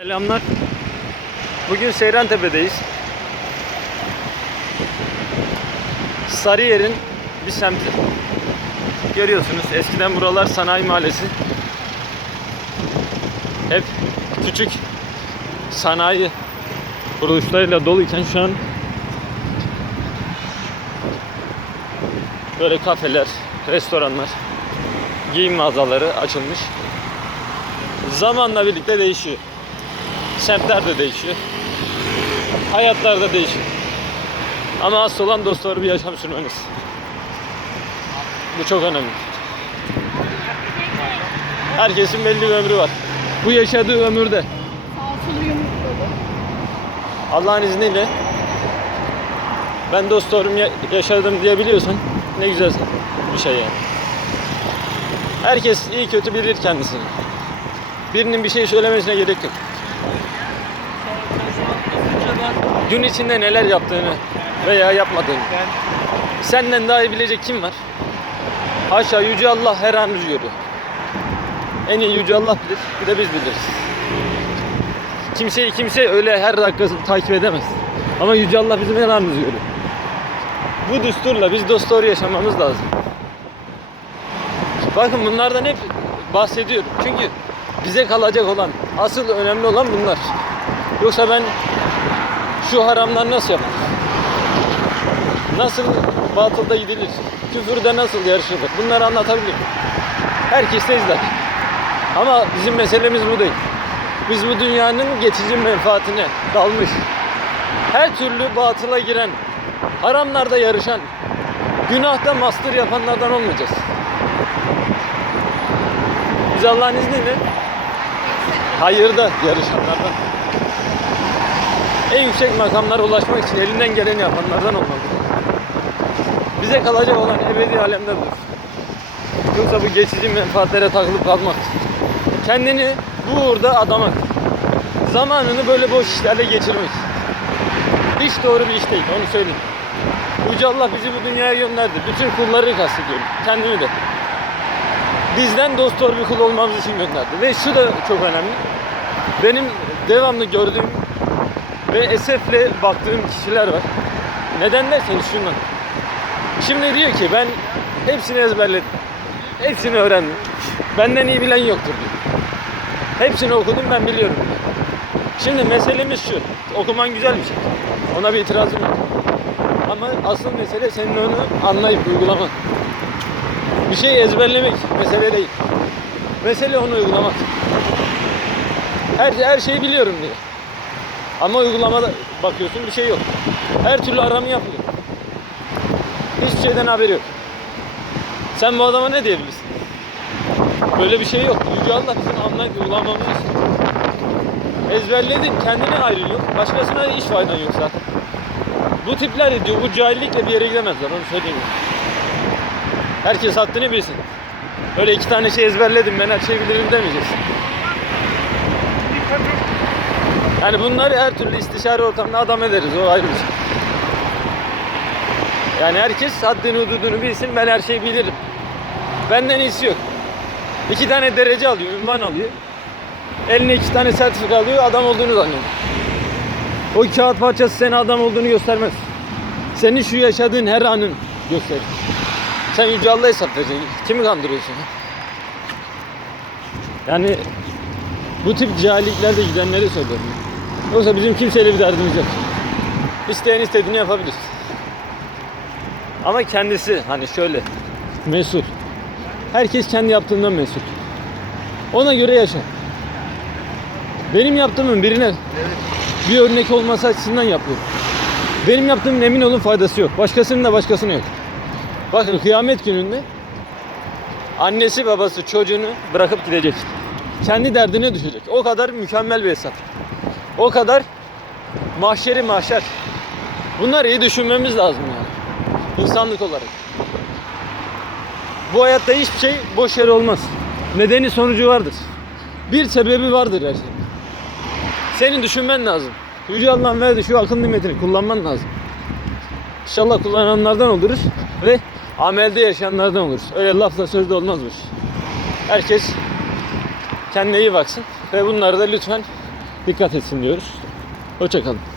Selamlar. Bugün Seyrantepe'deyiz. Sarıyer'in bir semti. Görüyorsunuz eskiden buralar sanayi mahallesi. Hep küçük sanayi kuruluşlarıyla doluyken şu an böyle kafeler, restoranlar, giyim mağazaları açılmış. Zamanla birlikte değişiyor. Semtler de değişiyor. Hayatlar da değişiyor. Ama asıl olan dostları bir yaşam sürmeniz. Bu çok önemli. Herkesin belli bir ömrü var. Bu yaşadığı ömürde. Allah'ın izniyle ben dost doğrum ya- yaşadım diyebiliyorsan ne güzel bir şey yani. Herkes iyi kötü bilir kendisini. Birinin bir şey söylemesine gerek yok. Gün içinde neler yaptığını veya yapmadığını senden daha iyi bilecek kim var? Haşa Yüce Allah her an görüyor. En iyi Yüce Allah bilir, bir de biz biliriz. Kimseyi kimse öyle her dakikasını takip edemez. Ama Yüce Allah bizim her anımızı görüyor. Bu düsturla biz dost doğru yaşamamız lazım. Bakın bunlardan hep bahsediyorum. Çünkü bize kalacak olan, asıl önemli olan bunlar. Yoksa ben şu haramdan nasıl yaparım? Nasıl batılda gidilir? Küfürde nasıl yarışılır? Bunları anlatabiliyorum. Herkes de izler. Ama bizim meselemiz bu değil. Biz bu dünyanın geçici menfaatine dalmış. Her türlü batıla giren, haramlarda yarışan, günahta master yapanlardan olmayacağız. Biz Allah'ın izniyle hayırda yarışanlardan, en yüksek makamlara ulaşmak için elinden geleni yapanlardan olmalı. Bize kalacak olan ebedi alemde budur. Yoksa bu geçici menfaatlere takılıp kalmak. Kendini bu uğurda adamak. Zamanını böyle boş işlerle geçirmek. Hiç doğru bir iş değil, onu söyleyeyim. Yüce Allah bizi bu dünyaya gönderdi. Bütün kulları kastediyorum, kendimi de. Bizden dost doğru bir kul olmamız için gönderdi. Ve şu da çok önemli. Benim devamlı gördüğüm ve esefle baktığım kişiler var. Neden derseniz şundan. Şimdi diyor ki ben hepsini ezberledim. Hepsini öğrendim. Benden iyi bilen yoktur diyor. Hepsini okudum ben biliyorum. Şimdi meselemiz şu. Okuman güzel bir şey. Ona bir itirazım yok. Ama asıl mesele senin onu anlayıp uygulamak. Bir şey ezberlemek mesele değil. Mesele onu uygulamak. Her, her şeyi biliyorum diyor. Ama uygulamada bakıyorsun bir şey yok. Her türlü aramı yapıyor. Hiçbir şeyden haberi yok. Sen bu adama ne diyebilirsin? Böyle bir şey yok. Yüce Allah bizim anlayıp uygulamamızı istiyor. Ezberledin kendine ayrılıyor. Başkasına hiç faydan yok zaten. Bu tipler diyor bu cahillikle bir yere gidemezler onu söyleyeyim. Herkes haddini bilsin. Öyle iki tane şey ezberledim ben her şeyi bilirim demeyeceksin. Yani bunları her türlü istişare ortamında adam ederiz o ayrı bir şey. Yani herkes haddini hududunu bilsin ben her şeyi bilirim. Benden iyisi yok. İki tane derece alıyor, ünvan alıyor. Eline iki tane sertifika alıyor, adam olduğunu zannediyor. O kağıt parçası senin adam olduğunu göstermez. Senin şu yaşadığın her anın gösterir. Sen Yüce Allah'a hesap vereceksin. Kimi kandırıyorsun? Yani bu tip cahilliklerde gidenleri söylüyorum. Yoksa bizim kimseyle bir derdimiz yok. İsteyen istediğini yapabilir. Ama kendisi hani şöyle mesul. Herkes kendi yaptığından mesul. Ona göre yaşa. Benim yaptığımın birine bir örnek olması açısından yapıyorum. Benim yaptığımın emin olun faydası yok. Başkasının da başkasına yok. Bakın kıyamet gününde annesi babası çocuğunu bırakıp gidecek. Kendi derdine düşecek. O kadar mükemmel bir hesap. O kadar mahşeri mahşer. Bunları iyi düşünmemiz lazım yani. İnsanlık olarak. Bu hayatta hiçbir şey boş yere olmaz. Nedeni sonucu vardır. Bir sebebi vardır her şeyin. Senin düşünmen lazım. Yüce Allah'ın verdiği şu akıl nimetini kullanman lazım. İnşallah kullananlardan oluruz ve amelde yaşayanlardan oluruz. Öyle lafla sözde olmaz bu iş. Herkes kendine iyi baksın ve bunları da lütfen dikkat etsin diyoruz. Hoşçakalın.